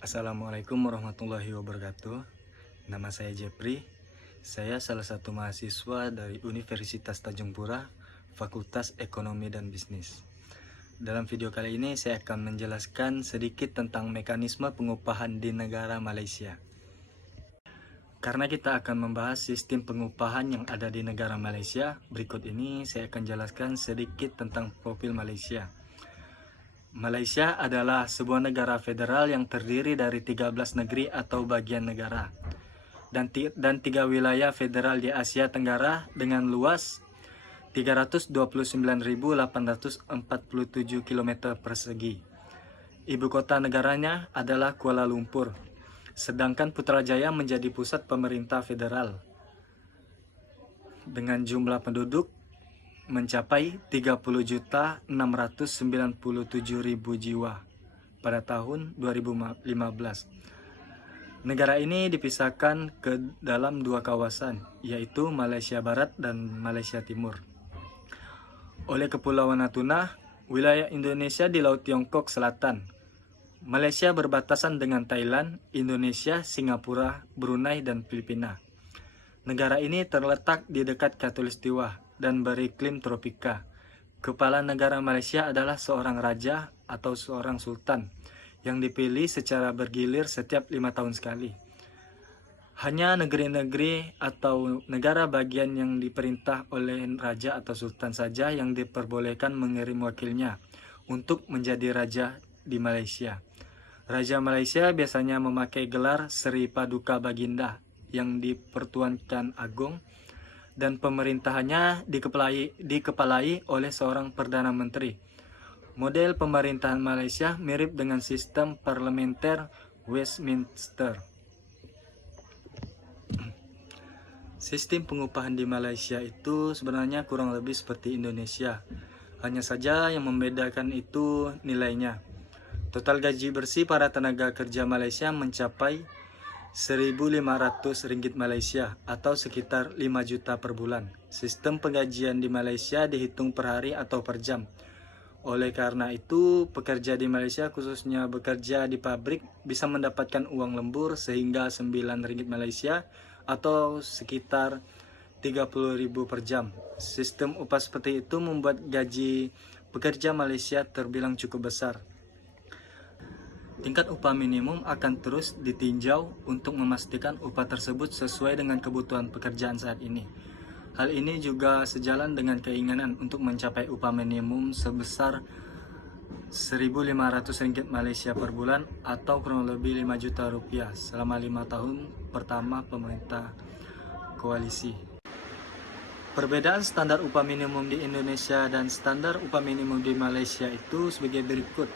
Assalamualaikum warahmatullahi wabarakatuh. Nama saya Jepri. Saya salah satu mahasiswa dari Universitas Tanjung Pura, Fakultas Ekonomi dan Bisnis. Dalam video kali ini saya akan menjelaskan sedikit tentang mekanisme pengupahan di negara Malaysia. Karena kita akan membahas sistem pengupahan yang ada di negara Malaysia, berikut ini saya akan jelaskan sedikit tentang profil Malaysia. Malaysia adalah sebuah negara federal yang terdiri dari 13 negeri atau bagian negara dan 3 wilayah federal di Asia Tenggara dengan luas 329.847 km persegi. Ibu kota negaranya adalah Kuala Lumpur, sedangkan Putrajaya menjadi pusat pemerintah federal dengan jumlah penduduk mencapai 30.697.000 jiwa pada tahun 2015. Negara ini dipisahkan ke dalam dua kawasan, yaitu Malaysia Barat dan Malaysia Timur. Oleh Kepulauan Natuna, wilayah Indonesia di Laut Tiongkok Selatan. Malaysia berbatasan dengan Thailand, Indonesia, Singapura, Brunei, dan Filipina. Negara ini terletak di dekat Khatulistiwa dan beriklim tropika. Kepala negara Malaysia adalah seorang raja atau seorang sultan yang dipilih secara bergilir setiap 5 tahun sekali. Hanya negeri-negeri atau negara bagian yang diperintah oleh raja atau sultan saja yang diperbolehkan mengirim wakilnya untuk menjadi raja di Malaysia. Raja Malaysia biasanya memakai gelar Seri Paduka Baginda yang dipertuankan agung, dan pemerintahannya dikepalai oleh seorang Perdana Menteri. Model pemerintahan Malaysia mirip dengan sistem parlementer Westminster. Sistem pengupahan di Malaysia itu sebenarnya kurang lebih seperti Indonesia. Hanya saja yang membedakan itu nilainya. Total gaji bersih para tenaga kerja Malaysia mencapai 1.500 ringgit Malaysia atau sekitar 5 juta per bulan. Sistem penggajian di Malaysia dihitung per hari atau per jam. Oleh karena itu, pekerja di Malaysia khususnya bekerja di pabrik bisa mendapatkan uang lembur sehingga 9 ringgit Malaysia atau sekitar 30.000 per jam. Sistem upah seperti itu membuat gaji pekerja Malaysia terbilang cukup besar. Tingkat upah minimum akan terus ditinjau untuk memastikan upah tersebut sesuai dengan kebutuhan pekerjaan saat ini. Hal ini juga sejalan dengan keinginan untuk mencapai upah minimum sebesar 1.500 ringgit Malaysia per bulan atau kurang lebih 5 juta rupiah selama 5 tahun pertama pemerintah koalisi. Perbedaan standar upah minimum di Indonesia dan standar upah minimum di Malaysia itu sebagai berikut.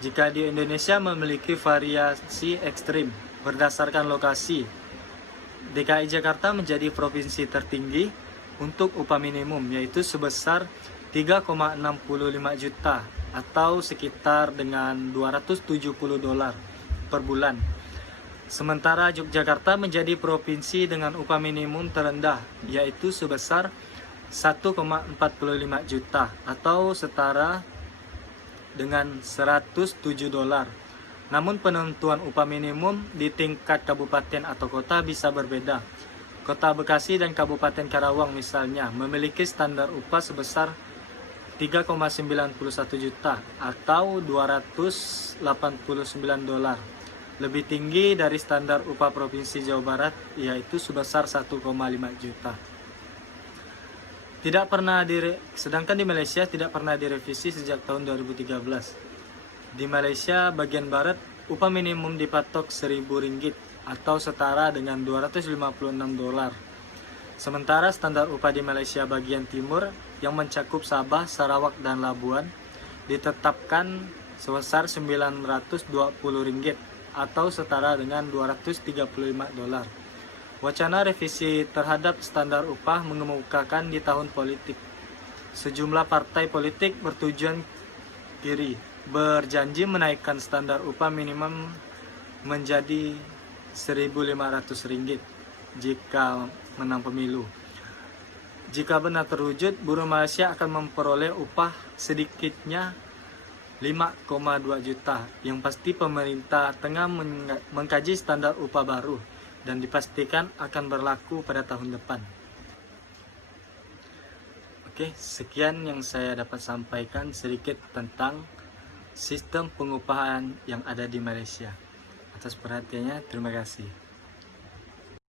Jika di Indonesia memiliki variasi ekstrim berdasarkan lokasi, DKI Jakarta menjadi provinsi tertinggi untuk upah minimum, yaitu sebesar 3,65 juta atau sekitar dengan 270 dolar per bulan. Sementara Yogyakarta menjadi provinsi dengan upah minimum terendah, yaitu sebesar 1,45 juta atau setara dengan 107 dolar. Namun penentuan upah minimum di tingkat kabupaten atau kota bisa berbeda. Kota Bekasi dan Kabupaten Karawang misalnya memiliki standar upah sebesar 3,91 juta atau 289 dolar. Lebih tinggi dari standar upah Provinsi Jawa Barat, yaitu sebesar 1,5 juta. Sedangkan di Malaysia tidak pernah direvisi sejak tahun 2013. Di Malaysia bagian barat, upah minimum dipatok 1.000 ringgit atau setara dengan 256 dolar. Sementara standar upah di Malaysia bagian timur yang mencakup Sabah, Sarawak, dan Labuan ditetapkan sebesar 920 ringgit atau setara dengan 235 dolar. Wacana revisi terhadap standar upah mengemukakan di tahun politik. Sejumlah partai politik bertujuan kiri berjanji menaikkan standar upah minimum menjadi 1.500 ringgit jika menang pemilu. Jika benar terwujud, buruh Malaysia akan memperoleh upah sedikitnya 5,2 juta. Yang pasti pemerintah tengah mengkaji standar upah baru dan dipastikan akan berlaku pada tahun depan. Oke, sekian yang saya dapat sampaikan sedikit tentang sistem pengupahan yang ada di Malaysia. Atas perhatiannya, terima kasih.